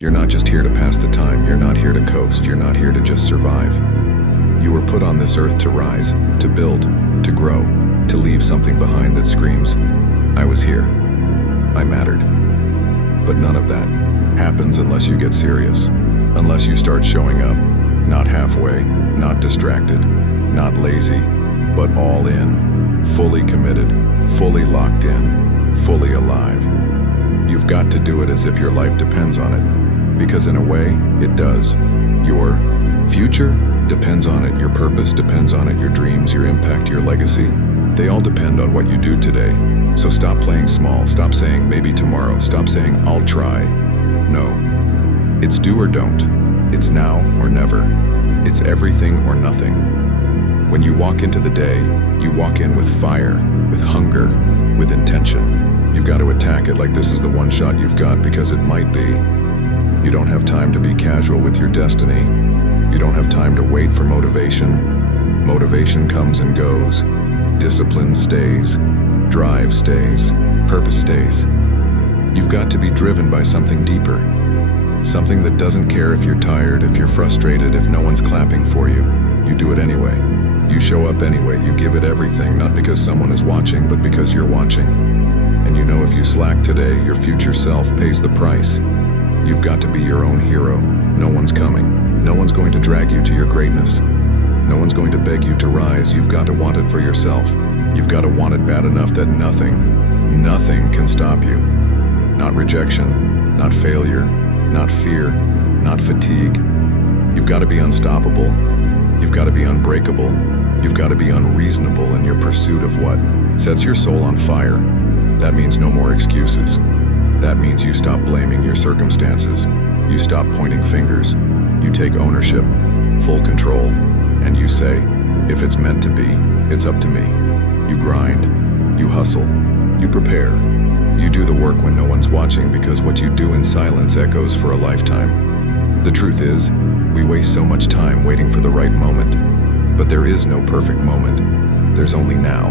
You're not just here to pass the time, you're not here to coast, you're not here to just survive. You were put on this earth to rise, to build, to grow, to leave something behind that screams, I was here. I mattered. But none of that happens unless you get serious, unless you start showing up, not halfway, not distracted, not lazy, but all in, fully committed, fully locked in, fully alive. You've got to do it as if your life depends on it, because in a way, it does. Your future depends on it, your purpose depends on it, your dreams, your impact, your legacy, they all depend on what you do today. So stop playing small, stop saying maybe tomorrow, stop saying I'll try. No, it's do or don't, it's now or never, it's everything or nothing. When you walk into the day, you walk in with fire, with hunger, with intention. You've got to attack it like this is the one shot you've got, because it might be. You don't have time to be casual with your destiny. You don't have time to wait for motivation. Motivation comes and goes. Discipline stays. Drive stays. Purpose stays. You've got to be driven by something deeper. Something that doesn't care if you're tired, if you're frustrated, if no one's clapping for you. You do it anyway. You show up anyway. You give it everything, not because someone is watching, but because you're watching. And you know if you slack today, your future self pays the price. You've got to be your own hero. No one's coming. No one's going to drag you to your greatness. No one's going to beg you to rise. You've got to want it for yourself. You've got to want it bad enough that nothing can stop you. Not rejection, not failure, not fear, not fatigue. You've got to be unstoppable. You've got to be unbreakable. You've got to be unreasonable in your pursuit of what sets your soul on fire. That means no more excuses. That means you stop blaming your circumstances. You stop pointing fingers. You take ownership, full control, and you say, if it's meant to be, it's up to me. You grind, you hustle, you prepare. You do the work when no one's watching, because what you do in silence echoes for a lifetime. The truth is, we waste so much time waiting for the right moment. But there is no perfect moment. There's only now.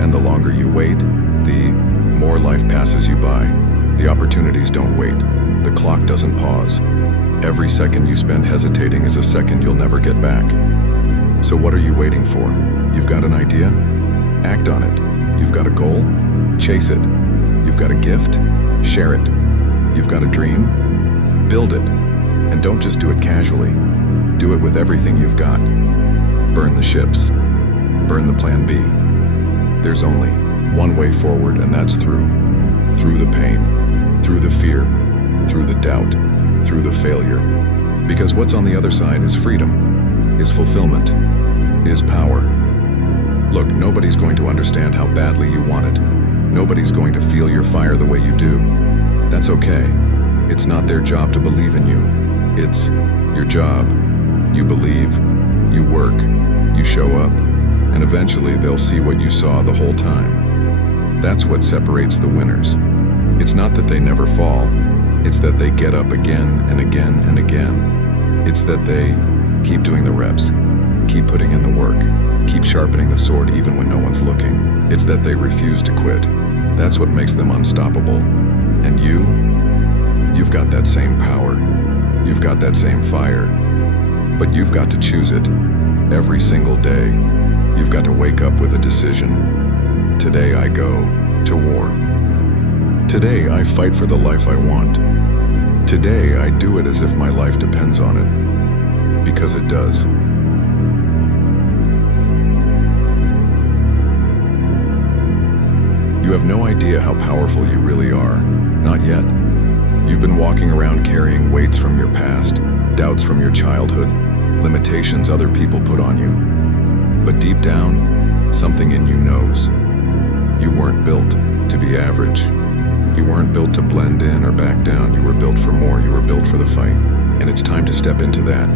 And the longer you wait, the more life passes you by. The opportunities don't wait. The clock doesn't pause. Every second you spend hesitating is a second you'll never get back. So what are you waiting for? You've got an idea? Act on it. You've got a goal? Chase it. You've got a gift? Share it. You've got a dream? Build it. And don't just do it casually. Do it with everything you've got. Burn the ships. Burn the plan B. There's only one way forward, and that's through. Through the pain. Through the fear. Through the doubt. Through the failure. Because what's on the other side is freedom. Is fulfillment. Is power. Look, nobody's going to understand how badly you want it. Nobody's going to feel your fire the way you do. That's okay. It's not their job to believe in you. It's your job. You believe, you work, you show up, and eventually they'll see what you saw the whole time. That's what separates the winners. It's not that they never fall. It's that they get up again and again and again. It's that they keep doing the reps, keep putting in the work, keep sharpening the sword even when no one's looking. It's that they refuse to quit. That's what makes them unstoppable. And you've got that same power. You've got that same fire. But you've got to choose it every single day. You've got to wake up with a decision. Today I go to war. Today I fight for the life I want. Today I do it as if my life depends on it. Because it does. You have no idea how powerful you really are. Not yet. You've been walking around carrying weights from your past, doubts from your childhood, limitations other people put on you. But deep down, something in you knows. You weren't built to be average. You weren't built to blend in or back down. You were built for more. You were built for the fight. And it's time to step into that.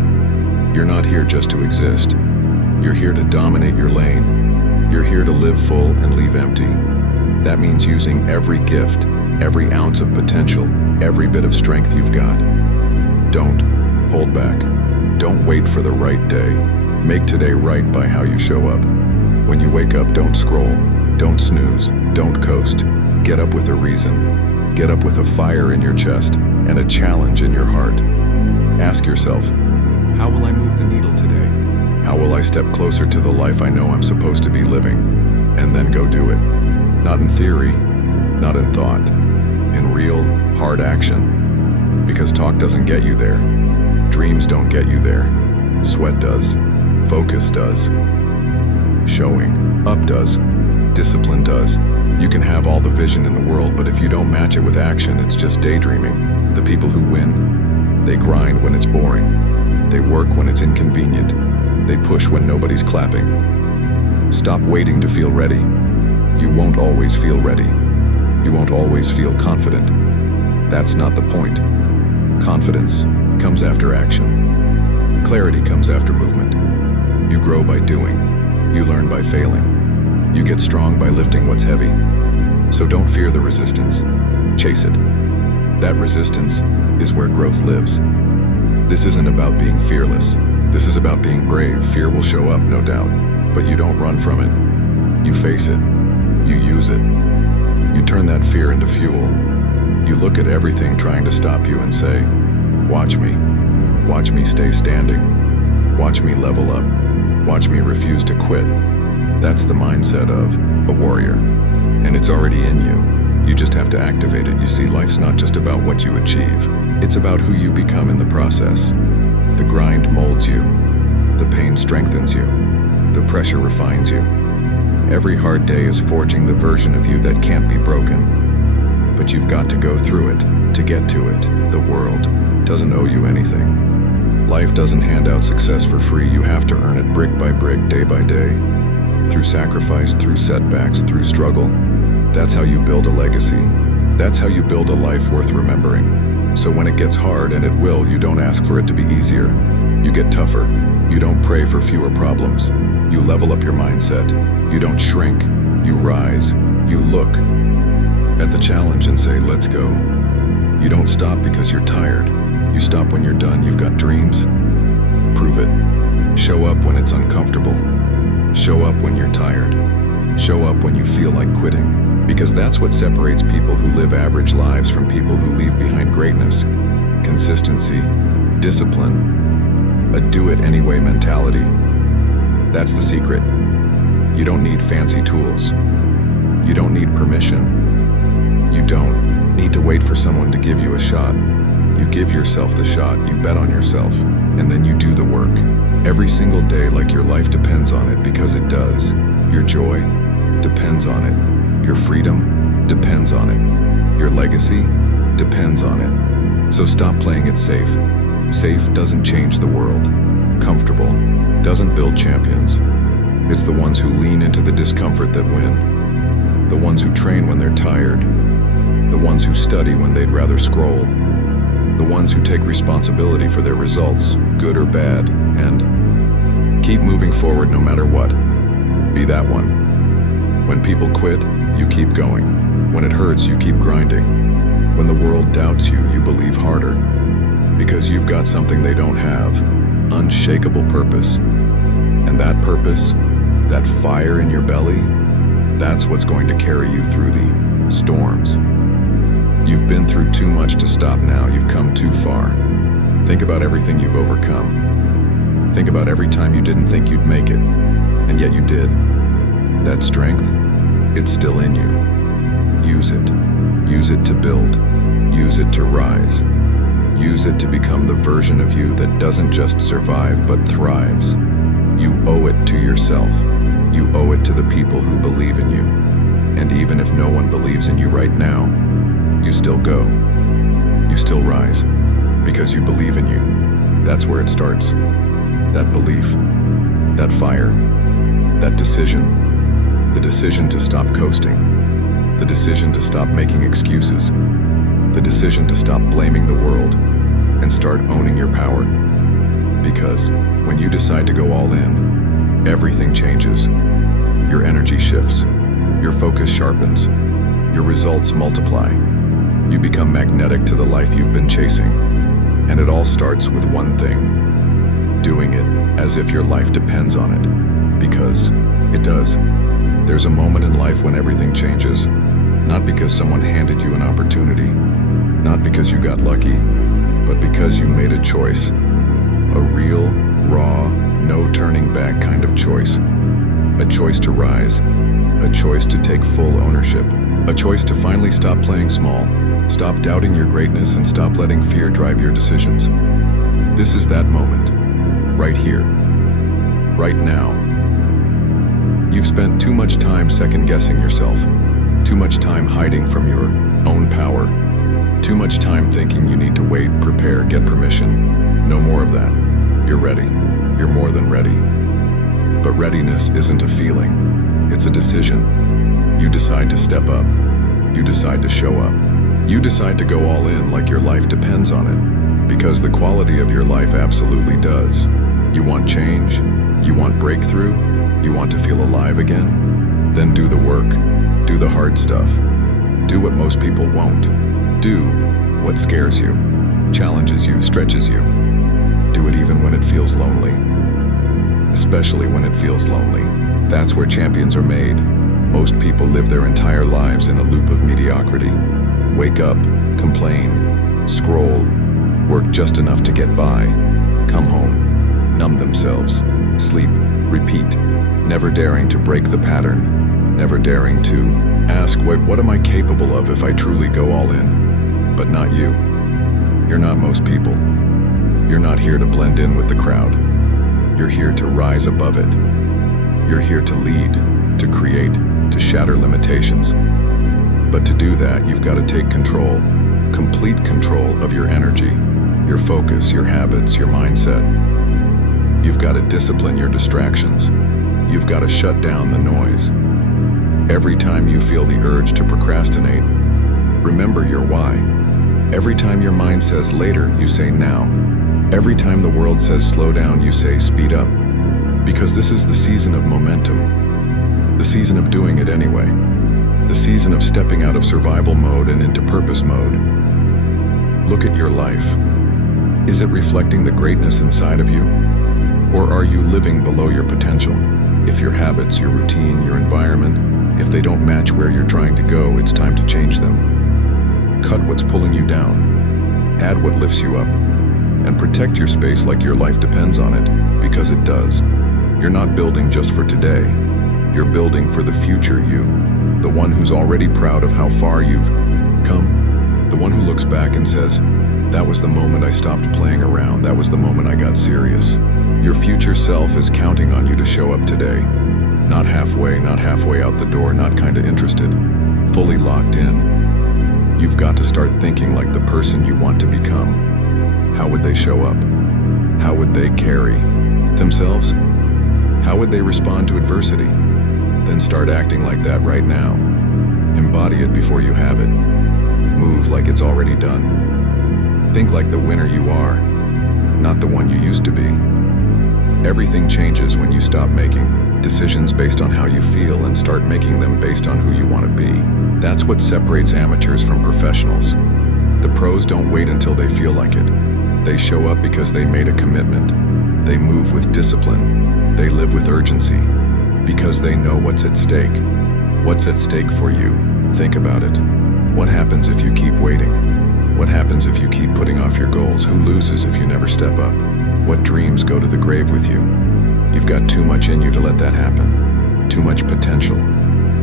You're not here just to exist. You're here to dominate your lane. You're here to live full and leave empty. That means using every gift, every ounce of potential, every bit of strength you've got. Don't hold back. Don't wait for the right day. Make today right by how you show up. When you wake up, don't scroll. Don't snooze. Don't coast. Get up with a reason. Get up with a fire in your chest. and a challenge in your heart. Ask yourself, how will I move the needle today? How will I step closer to the life I know I'm supposed to be living? And then go do it. Not in theory, not in thought, in real, hard action. Because talk doesn't get you there. Dreams don't get you there. Sweat does. Focus does. Showing up does. Discipline does. You can have all the vision in the world, but if you don't match it with action, it's just daydreaming. The people who win, they grind when it's boring. They work when it's inconvenient. They push when nobody's clapping. Stop waiting to feel ready. You won't always feel ready. You won't always feel confident. That's not the point. Confidence comes after action. Clarity comes after movement. You grow by doing. You learn by failing. You get strong by lifting what's heavy. So don't fear the resistance. Chase it. That resistance is where growth lives. This isn't about being fearless. This is about being brave. Fear will show up, no doubt, but you don't run from it. You face it. You use it. You turn that fear into fuel. You look at everything trying to stop you and say, watch me. Watch me stay standing. Watch me level up. Watch me refuse to quit. That's the mindset of a warrior. And it's already in you. You just have to activate it. You see, life's not just about what you achieve. It's about who you become in the process. The grind molds you. The pain strengthens you. The pressure refines you. Every hard day is forging the version of you that can't be broken. But you've got to go through it to get to it. The world doesn't owe you anything. Life doesn't hand out success for free. You have to earn it brick by brick, day by day. Through sacrifice, through setbacks, through struggle. That's how you build a legacy. That's how you build a life worth remembering. So when it gets hard, and it will, you don't ask for it to be easier. You get tougher. You don't pray for fewer problems. You level up your mindset. You don't shrink. You rise. You look at the challenge and say, let's go. You don't stop because you're tired. You stop when you're done. You've got dreams. Prove it. Show up when it's uncomfortable. Show up when you're tired. Show up when you feel like quitting. Because that's what separates people who live average lives from people who leave behind greatness. Consistency, discipline, a do-it-anyway mentality. That's the secret. You don't need fancy tools. You don't need permission. You don't need to wait for someone to give you a shot. You give yourself the shot, you bet on yourself, and then you do the work. Every single day like your life depends on it, because it does. Your joy depends on it. Your freedom depends on it. Your legacy depends on it. So stop playing it safe. Safe doesn't change the world. Comfortable doesn't build champions. It's the ones who lean into the discomfort that win. The ones who train when they're tired. The ones who study when they'd rather scroll. The ones who take responsibility for their results, good or bad, and keep moving forward no matter what. Be that one. When people quit, you keep going. When it hurts, you keep grinding. When the world doubts you, you believe harder. Because you've got something they don't have. Unshakable purpose. And that purpose, that fire in your belly, that's what's going to carry you through the storms. You've been through too much to stop now. You've come too far. Think about everything you've overcome. Think about every time you didn't think you'd make it, and yet you did. That strength, it's still in you. Use it. Use it to build. Use it to rise. Use it to become the version of you that doesn't just survive, but thrives. You owe it to yourself. You owe it to the people who believe in you. And even if no one believes in you right now, you still go. You still rise. Because you believe in you. That's where it starts. That belief. That fire. That decision. The decision to stop coasting. The decision to stop making excuses. The decision to stop blaming the world and start owning your power. Because when you decide to go all in, everything changes. Your energy shifts. Your focus sharpens. Your results multiply. You become magnetic to the life you've been chasing. And it all starts with one thing. Doing it as if your life depends on it. Because it does. There's a moment in life when everything changes. Not because someone handed you an opportunity. Not because you got lucky, but because you made a choice. A real, raw, no turning back kind of choice. A choice to rise. A choice to take full ownership. A choice to finally stop playing small, stop doubting your greatness, and stop letting fear drive your decisions. This is that moment. Right here. Right now. You've spent too much time second-guessing yourself. Too much time hiding from your own power. Too much time thinking you need to wait, prepare, get permission. No more of that. You're ready. You're more than ready. But readiness isn't a feeling. It's a decision. You decide to step up. You decide to show up. You decide to go all in like your life depends on it. Because the quality of your life absolutely does. You want change? You want breakthrough? You want to feel alive again? Then do the work. Do the hard stuff. Do what most people won't. Do what scares you, challenges you, stretches you. Do it even when it feels lonely. Especially when it feels lonely. That's where champions are made. Most people live their entire lives in a loop of mediocrity. Wake up, complain, scroll, work just enough to get by, come home, numb themselves, sleep, repeat, never daring to break the pattern, never daring to ask, what am I capable of if I truly go all in? But not you. You're not most people. You're not here to blend in with the crowd. You're here to rise above it. You're here to lead, to create, to shatter limitations. But to do that, you've got to take control, complete control of your energy, your focus, your habits, your mindset. You've got to discipline your distractions. You've got to shut down the noise. Every time you feel the urge to procrastinate, remember your why. Every time your mind says later, you say now. Every time the world says slow down, you say speed up. Because this is the season of momentum, the season of doing it anyway, the season of stepping out of survival mode and into purpose mode. Look at your life. Is it reflecting the greatness inside of you? Or are you living below your potential? If your habits, your routine, your environment, if they don't match where you're trying to go, it's time to change them. Cut what's pulling you down. Add what lifts you up. And protect your space like your life depends on it, because it does. You're not building just for today. You're building for the future you. The one who's already proud of how far you've come. The one who looks back and says, that was the moment I stopped playing around. That was the moment I got serious. Your future self is counting on you to show up today. Not halfway out the door, not kinda interested. Fully locked in. You've got to start thinking like the person you want to become. How would they show up? How would they carry themselves? How would they respond to adversity? Then start acting like that right now. Embody it before you have it. Move like it's already done. Think like the winner you are, not the one you used to be. Everything changes when you stop making decisions based on how you feel and start making them based on who you want to be. That's what separates amateurs from professionals. The pros don't wait until they feel like it. They show up because they made a commitment. They move with discipline. They live with urgency. Because they know what's at stake. What's at stake for you? Think about it. What happens if you keep waiting? What happens if you keep putting off your goals? Who loses if you never step up? What dreams go to the grave with you? You've got too much in you to let that happen. Too much potential.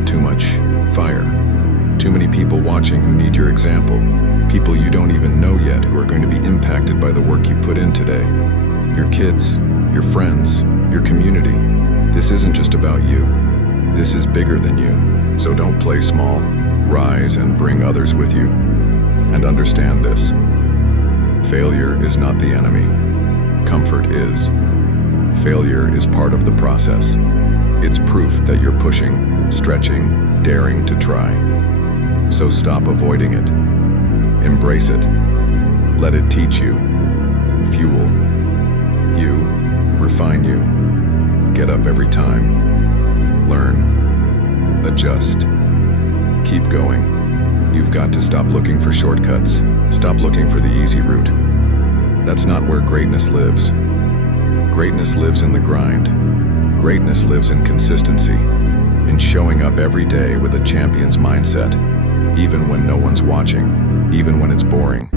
Too much fire. Too many people watching who need your example. People you don't even know yet who are going to be impacted by the work you put in today. Your kids, your friends, your community. This isn't just about you. This is bigger than you. So don't play small. Rise and bring others with you. And understand this. Failure is not the enemy. Comfort is. Failure is part of the process. It's proof that you're pushing, stretching, daring to try. So stop avoiding it. Embrace it. Let it teach you, fuel you, refine you. Get up every time. Learn. Adjust. Keep going. You've got to stop looking for shortcuts. Stop looking for the easy route. That's not where greatness lives. Greatness lives in the grind. Greatness lives in consistency, in showing up every day with a champion's mindset, even when no one's watching, even when it's boring,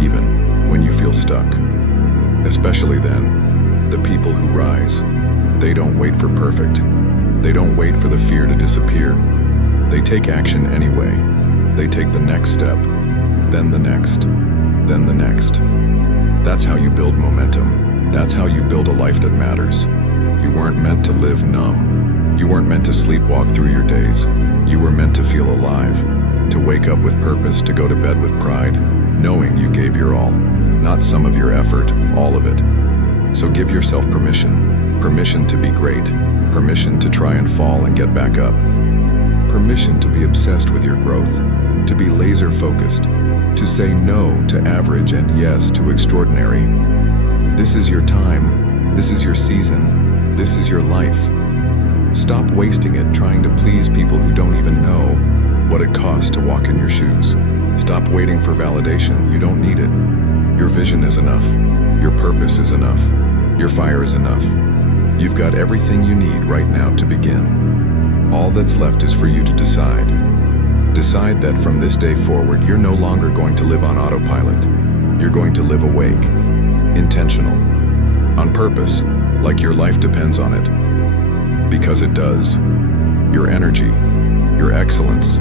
even when you feel stuck. Especially then, the people who rise, they don't wait for perfect. They don't wait for the fear to disappear. They take action anyway. They take the next step, then the next, then the next. That's how you build momentum. That's how you build a life that matters. You weren't meant to live numb. You weren't meant to sleepwalk through your days. You were meant to feel alive, to wake up with purpose, to go to bed with pride, knowing you gave your all, not some of your effort, all of it. So give yourself permission to be great, permission to try and fall and get back up, permission to be obsessed with your growth, to be laser focused, to say no to average and yes to extraordinary. This is your time, this is your season, this is your life. Stop wasting it trying to please people who don't even know what it costs to walk in your shoes. Stop waiting for validation, you don't need it. Your vision is enough, your purpose is enough, your fire is enough. You've got everything you need right now to begin. All that's left is for you to decide. Decide that from this day forward, you're no longer going to live on autopilot. You're going to live awake, intentional, on purpose, like your life depends on it. Because it does. Your energy, your excellence,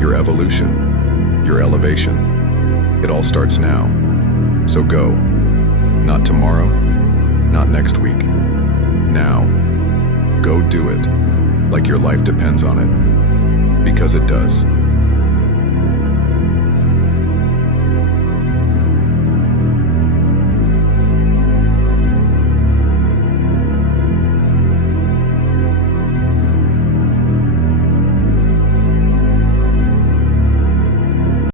your evolution, your elevation, it all starts now. So go. Not tomorrow, not next week. Now. Go do it, like your life depends on it. Because it does.